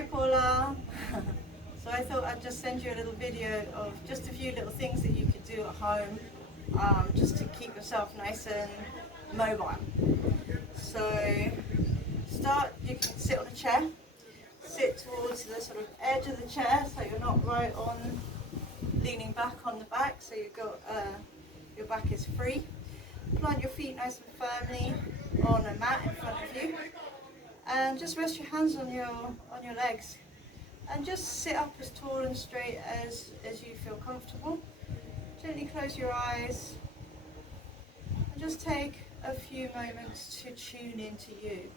Hi Paula. So I thought I'd just send you a little video of just a few little things that you could do at home, just to keep yourself nice and mobile. So you can sit on a chair, sit towards the sort of edge of the chair so you're not right on, leaning back on the back, so you've got, your back is free. Plant your feet nice and firmly on a mat in front of you, and just rest your hands on your legs, and just sit up as tall and straight as you feel comfortable. Gently close your eyes and just take a few moments to tune into you.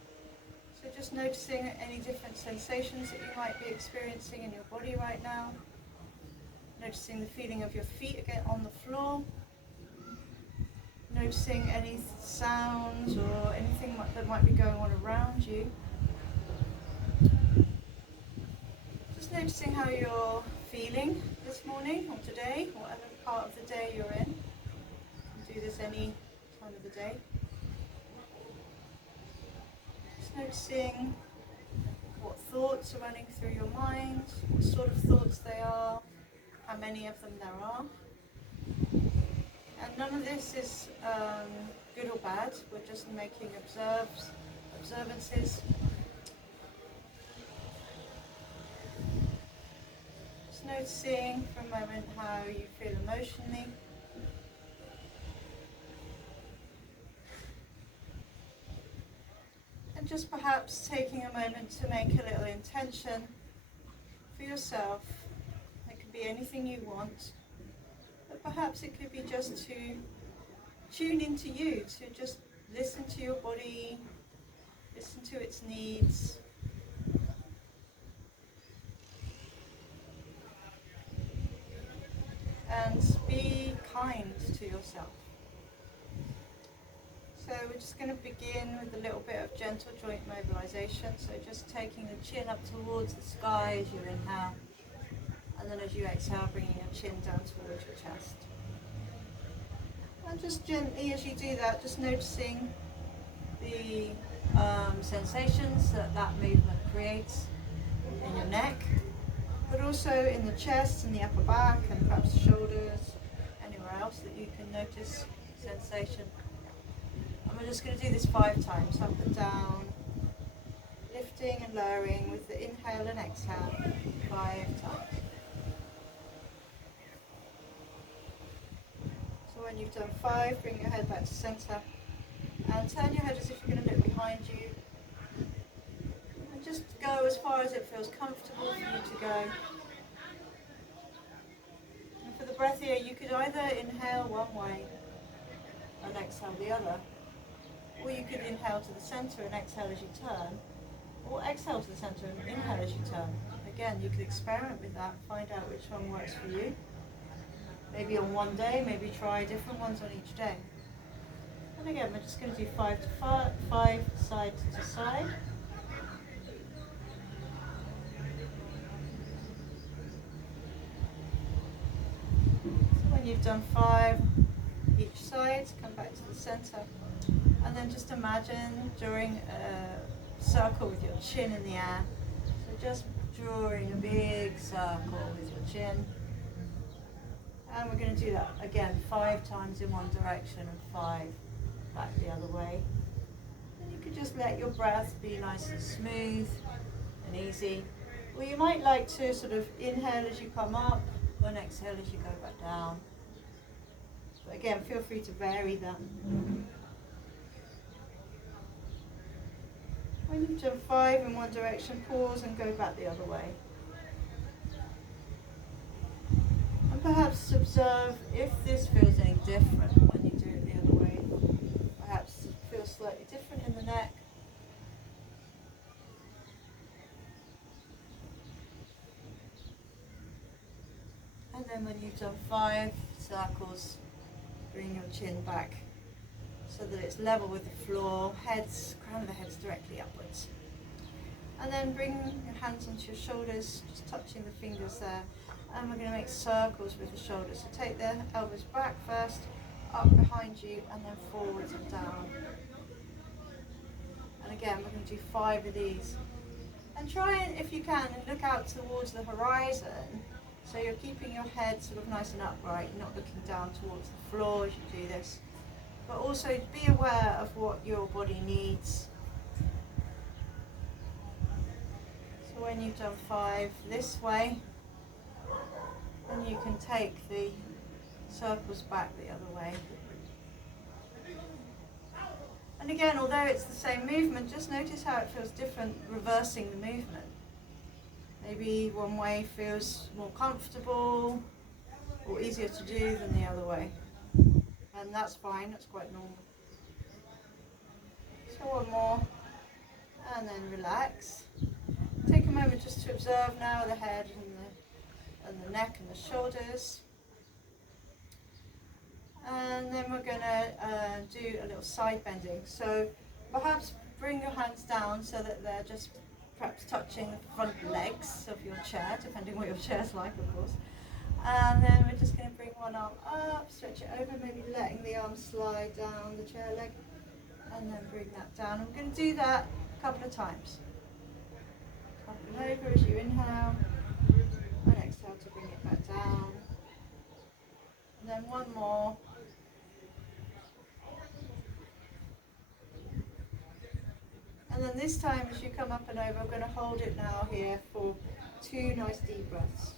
So just noticing any different sensations that you might be experiencing in your body right now. Noticing the feeling of your feet again on the floor. Noticing any sounds or anything that might be going on around you. Just noticing how you're feeling this morning or today, whatever part of the day you're in. You can do this any time of the day. Just noticing what thoughts are running through your mind, what sort of thoughts they are, how many of them there are. And none of this is good or bad, we're just making observances. Just noticing for a moment how you feel emotionally. And just perhaps taking a moment to make a little intention for yourself. It could be anything you want. But perhaps it could be just to tune into you, to just listen to your body, listen to its needs. And be kind to yourself. So we're just going to begin with a little bit of gentle joint mobilization. So just taking the chin up towards the sky as you inhale. And then as you exhale, bringing your chin down towards your chest. And just gently as you do that, just noticing the sensations that movement creates in your neck, but also in the chest and the upper back and perhaps the shoulders, anywhere else that you can notice sensation. And we're just going to do this 5 times, up and down, lifting and lowering with the inhale and exhale, 5 times. When you've done 5, bring your head back to centre and turn your head as if you're going to look behind you, and just go as far as it feels comfortable for you to go. And for the breath here, you could either inhale one way and exhale the other, or you could inhale to the centre and exhale as you turn, or exhale to the centre and inhale as you turn. Again, you could experiment with that and find out which one works for you. Maybe on one day, maybe try different ones on each day. And again, we're just going to do 5 to 5, side to side. So when you've done 5 each side, come back to the centre. And then just imagine drawing a circle with your chin in the air. So just drawing a big circle with your chin. And we're going to do that again 5 times in one direction and 5 back the other way. And you could just let your breath be nice and smooth and easy. Or you might like to sort of inhale as you come up and exhale as you go back down. But again, feel free to vary that. When you've done 5 in one direction, pause and go back the other way. Perhaps observe if this feels any different when you do it the other way. Perhaps it feels slightly different in the neck. And then when you've done 5 circles, bring your chin back so that it's level with the floor, crown of the head's directly upwards. And then bring your hands onto your shoulders, just touching the fingers there. And we're going to make circles with the shoulders. So take the elbows back first, up behind you, and then forwards and down. And again, we're going to do 5 of these. And try and, if you can, look out towards the horizon, so you're keeping your head sort of nice and upright, not looking down towards the floor as you do this. But also be aware of what your body needs. So when you've done 5 this way, then you can take the circles back the other way. And again, although it's the same movement, just notice how it feels different reversing the movement. Maybe one way feels more comfortable or easier to do than the other way. And that's fine, that's quite normal. So one more, and then relax. Take a moment just to observe now the head and the neck and the shoulders. And then we're going to do a little side bending. So perhaps bring your hands down so that they're just perhaps touching the front legs of your chair, depending what your chair's like, of course. And then we're just going to bring one arm up, stretch it over, maybe letting the arm slide down the chair leg, and then bring that down. And we're going to do that a couple of times. Up and over as you inhale, and exhale to bring it back down. And then one more. And then this time, as you come up and over, I'm going to hold it now here for 2 nice deep breaths.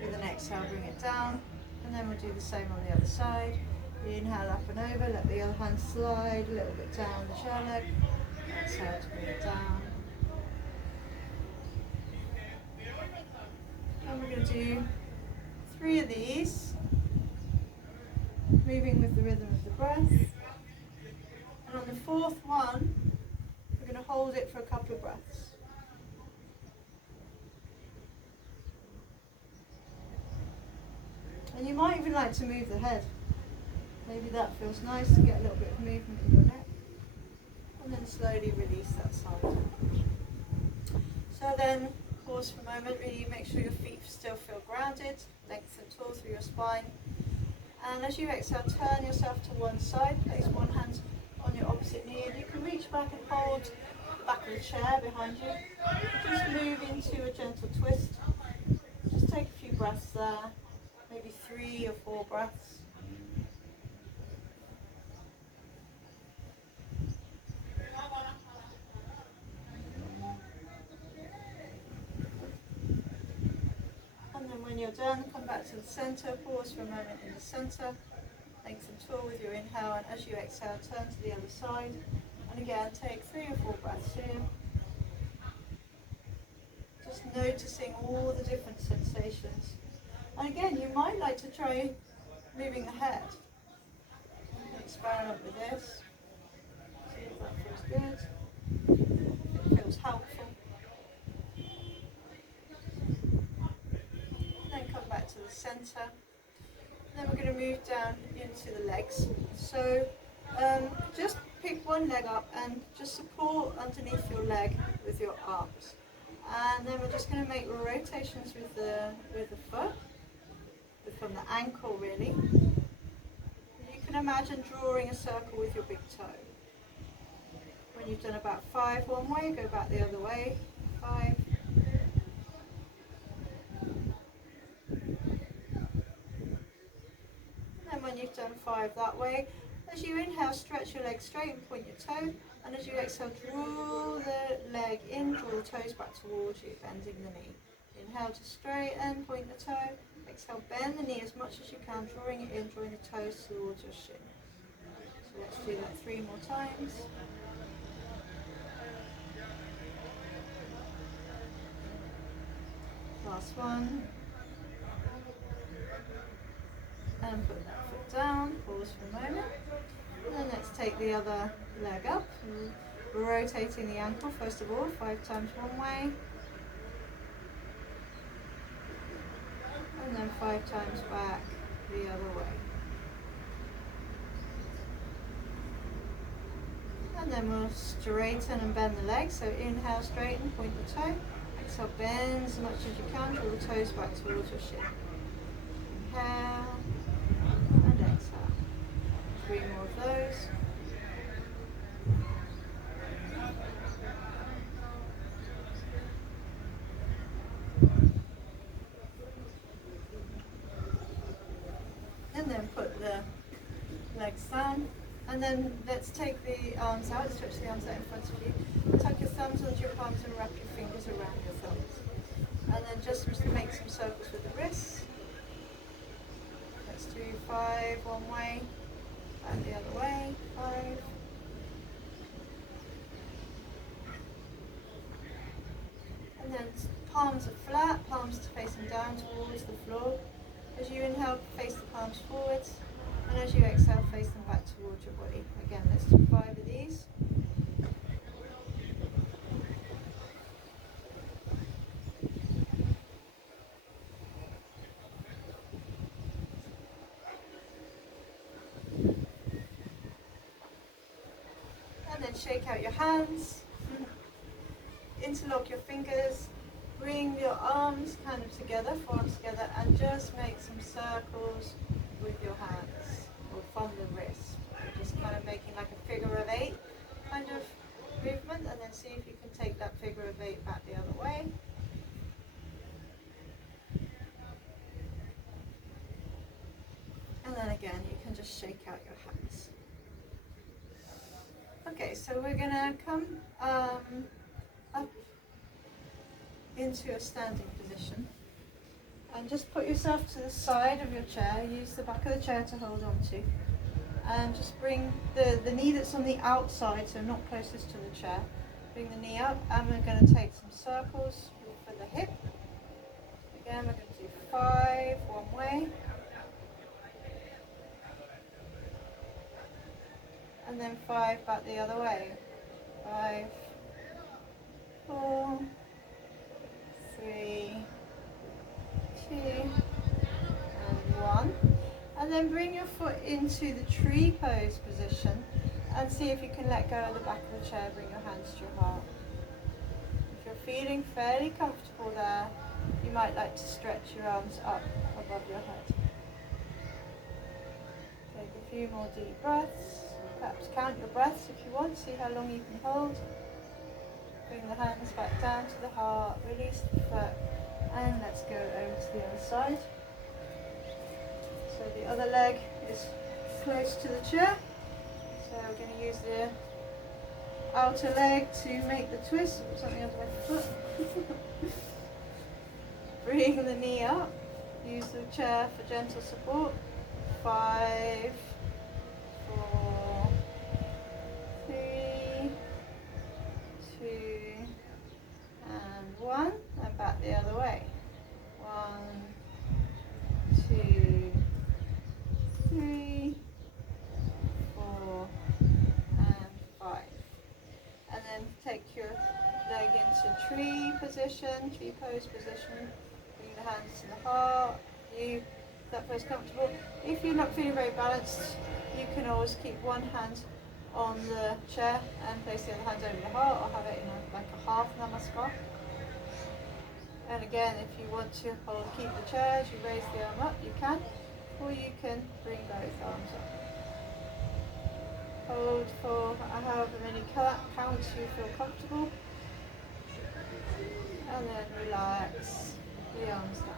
With an exhale, bring it down, and then we'll do the same on the other side. Inhale up and over, let the other hand slide a little bit down the chair leg. Exhale to bring it down. And we're going to do 3 of these, moving with the rhythm of the breath. And on the 4th one, we're going to hold it for a couple of breaths. And you might even like to move the head. Maybe that feels nice to get a little bit of movement in your neck. And then slowly release that side. So then, pause for a moment, really make sure your feet still feel grounded, lengthen tall through your spine. And as you exhale, turn yourself to one side, place one hand on your opposite knee, and you can reach back and hold the back of the chair behind you. Just move into a gentle twist. Just take a few breaths there, maybe 3 or 4 breaths. When you're done, come back to the center, pause for a moment in the center, lengthen tall with your inhale, and as you exhale, turn to the other side, and again, take 3 or 4 breaths here. Just noticing all the different sensations. And again, you might like to try moving the head. Experiment with this, see if that feels good, if it feels helpful. To the center. Then we're going to move down into the legs. So just pick one leg up and just support underneath your leg with your arms. And then we're just going to make rotations with the foot, from the ankle really. You can imagine drawing a circle with your big toe. When you've done about 5 one way, go back the other way. 5. When you've done 5 that way, as you inhale, stretch your leg straight and point your toe, and as you exhale, draw the leg in, draw the toes back towards you, bending the knee. Inhale to straighten, point the toe, exhale, bend the knee as much as you can, drawing it in, drawing the toes towards your shin. So let's do that 3 more times. Last one. And put that foot down, pause for a moment. And then let's take the other leg up. We're rotating the ankle first of all, 5 times one way. And then 5 times back the other way. And then we'll straighten and bend the legs. So inhale, straighten, point the toe. Exhale, bend as much as you can, draw the toes back towards your shin. Inhale. And legs down. And then let's take the arms out, stretch the arms out in front of you. Tuck your thumbs onto your palms and wrap your fingers around your thumbs. And then just make some circles with the wrists. Let's do 5 one way, and the other way, 5. And then palms are flat, palms facing down towards the floor. As you inhale, face the palms forwards. And as you exhale, face them back towards your body. Again, let's do 5 of these. And then shake out your hands. Interlock your fingers. Bring your arms kind of together, forearms together, and just make some circles with your hands or from the wrist. Just kind of making like a figure of 8 kind of movement, and then see if you can take that figure of 8 back the other way. And then again, you can just shake out your hands. Okay, so we're going to come up into a standing position. And just put yourself to the side of your chair, use the back of the chair to hold on to. And just bring the knee that's on the outside, so not closest to the chair. Bring the knee up, and we're going to take some circles for the hip. Again, we're going to do 5 one way. And then 5 back the other way. 5, 4, 3, 2, and 1. And then bring your foot into the tree pose position and see if you can let go of the back of the chair, bring your hands to your heart. If you're feeling fairly comfortable there, you might like to stretch your arms up above your head. Take a few more deep breaths. Perhaps count your breaths if you want, see how long you can hold. Bring the hands back down to the heart, release the foot, and let's go over to the other side. So the other leg is close to the chair. So we're going to use the outer leg to make the twist. Put something under my foot. Bring the knee up. Use the chair for gentle support. 5, 4, 3, 2, and 1. And back the other way. 1, 2, 3, 4, and 5. And then take your leg into tree position, tree pose position. Bring the hands to the heart. If that feels comfortable. If you're not feeling very balanced, you can always keep one hand on the chair and place the other hand over the heart, or have it in like a half namaskar. And again, if you want to keep the chair as you raise the arm up, you can. Or you can bring both arms up. Hold for however many counts you feel comfortable. And then relax the arms down.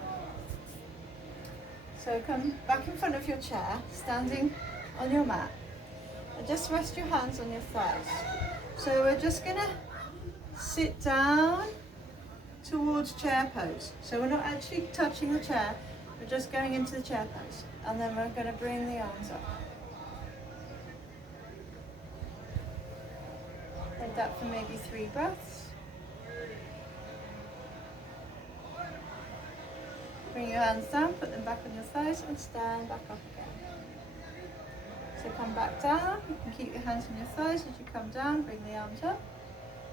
So come back in front of your chair, standing on your mat. And just rest your hands on your thighs. So we're just going to sit down towards chair pose. So we're not actually touching the chair, we're just going into the chair pose. And then we're going to bring the arms up. Hold that for maybe 3 breaths. Bring your hands down, put them back on your thighs, and stand back up again. So come back down. You can keep your hands on your thighs as you come down. Bring the arms up.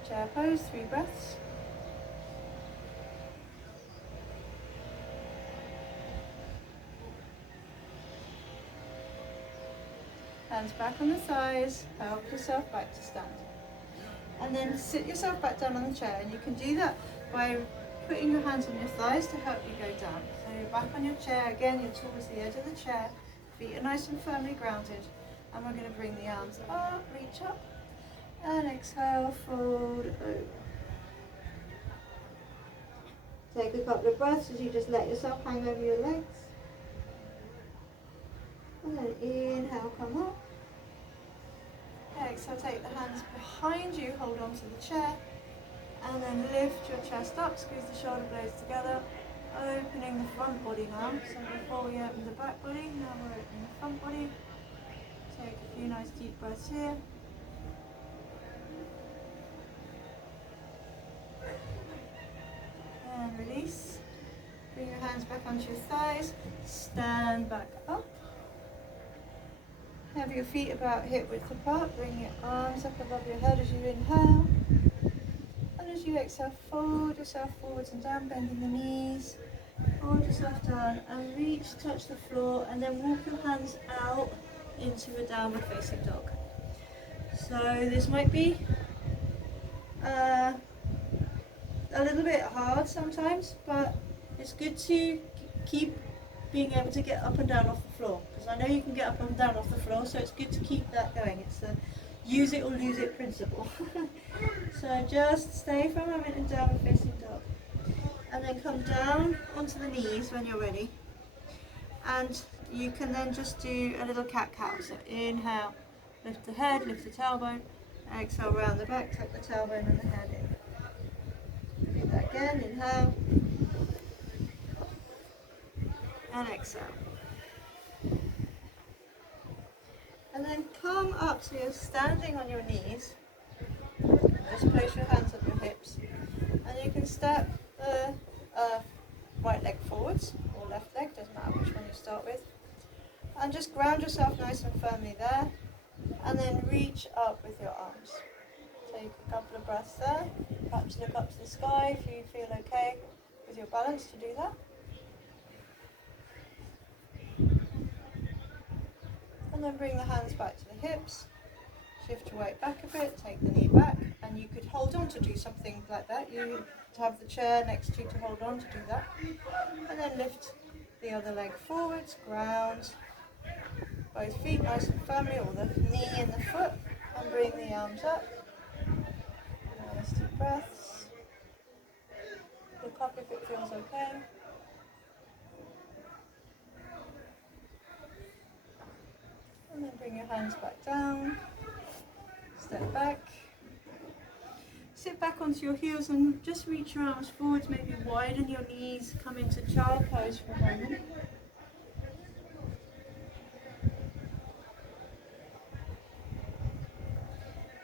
Chair pose, 3 breaths. Hands back on the thighs, help yourself back to stand. And then sit yourself back down on the chair, and you can do that by putting your hands on your thighs to help you go down. So you're back on your chair, again you're towards the edge of the chair, feet are nice and firmly grounded, and we're going to bring the arms up, reach up, and exhale, fold over. Take a couple of breaths as you just let yourself hang over your legs. And then inhale, come up. exhale, take the hands behind you, hold on to the chair, and then lift your chest up, squeeze the shoulder blades together, opening the front body now. So before we open the back body, now we're opening the front body. Take a few nice deep breaths here. And release. Bring your hands back onto your thighs, stand back up. Have your feet about hip width apart, bring your arms up above your head as you inhale. And as you exhale, fold yourself forwards and down, bending the knees. Fold yourself down and reach, touch the floor, and then walk your hands out into a downward facing dog. So this might be a little bit hard sometimes, but it's good to keep being able to get up and down off the floor, because I know you can get up and down off the floor, so it's good to keep that going. It's the use it or lose it principle. So just stay for a moment in downward facing dog, and then come down onto the knees when you're ready, and you can then just do a little cat-cow. So inhale, lift the head, lift the tailbone, exhale round the back, tuck the tailbone and the head in. Do that again, inhale, and exhale. And then come up, so you're standing on your knees. Just place your hands on your hips, and you can step the right leg forwards or left leg, doesn't matter which one you start with, and just ground yourself nice and firmly there, and then reach up with your arms. Take a couple of breaths there, perhaps look up to the sky if you feel okay with your balance to do that. And then bring the hands back to the hips, shift your weight back a bit, take the knee back, and you could hold on to do something like that. You have the chair next to you to hold on to do that. And then lift the other leg forwards, ground both feet nice and firmly, or the knee and the foot, and bring the arms up. Nice deep breaths. Look up if it feels okay. And then bring your hands back down, step back, sit back onto your heels and just reach your arms forwards, maybe widen your knees, come into child pose for a moment.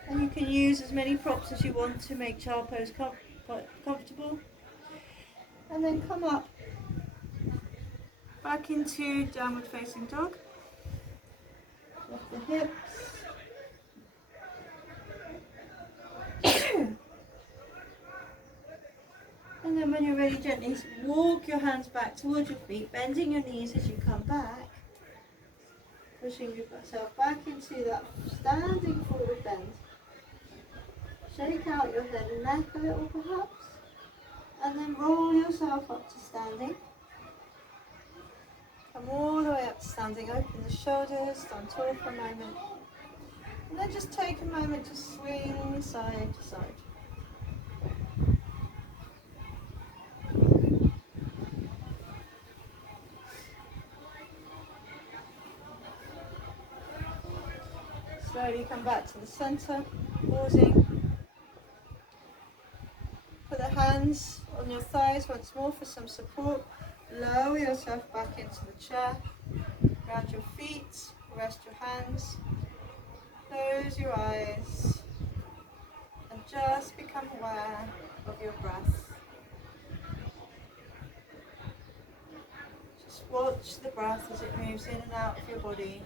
And you can use as many props as you want to make child pose comfortable. And then come up, back into downward facing dog. Lift the hips. And then when you're ready, gently walk your hands back towards your feet, bending your knees as you come back. Pushing yourself back into that standing forward bend. Shake out your head and neck a little perhaps. And then roll yourself up to standing. Come all the way up to standing, open the shoulders, stand tall for a moment. And then just take a moment to swing side to side. Slowly come back to the center, pausing. Put the hands on your thighs once more for some support. Lower yourself back into the chair. Ground your feet, rest your hands. Close your eyes and just become aware of your breath. Just watch the breath as it moves in and out of your body.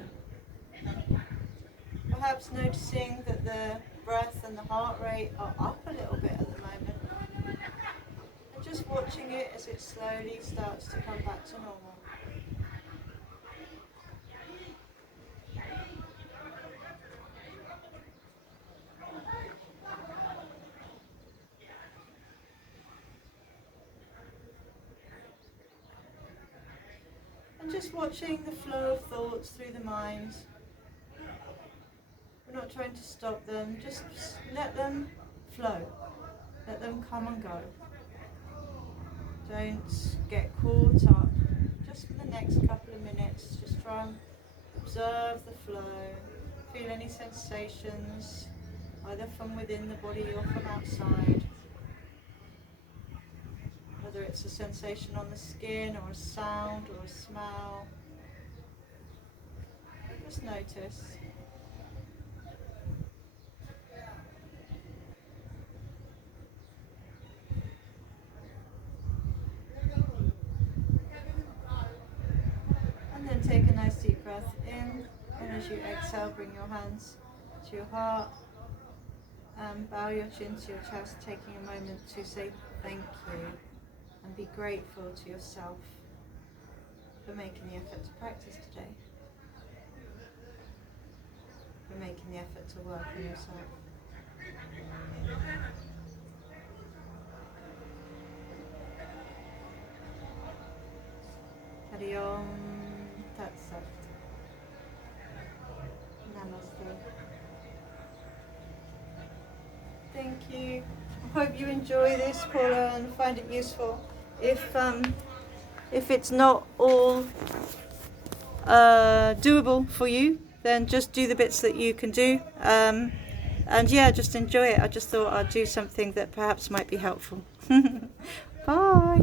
Perhaps noticing that the breath and the heart rate are up a little bit at the moment. And just watching it as it slowly starts to come back to normal. And just watching the flow of thoughts through the mind. We're not trying to stop them, just let them flow. Let them come and go. Don't get caught up. Just for the next couple of minutes, just try and observe the flow. feel any sensations, either from within the body or from outside. Whether it's a sensation on the skin or a sound or a smell. Just notice. And then take a nice deep breath in, and as you exhale, bring your hands to your heart and bow your chin to your chest, taking a moment to say thank you and be grateful to yourself for making the effort to practice today, for making the effort to work on yourself. Hari Om Tat Sat. Namaste. Thank you. I hope you enjoy this, Paula, and find it useful. If it's not all doable for you, then just do the bits that you can do. And yeah, just enjoy it. I just thought I'd do something that perhaps might be helpful. Bye.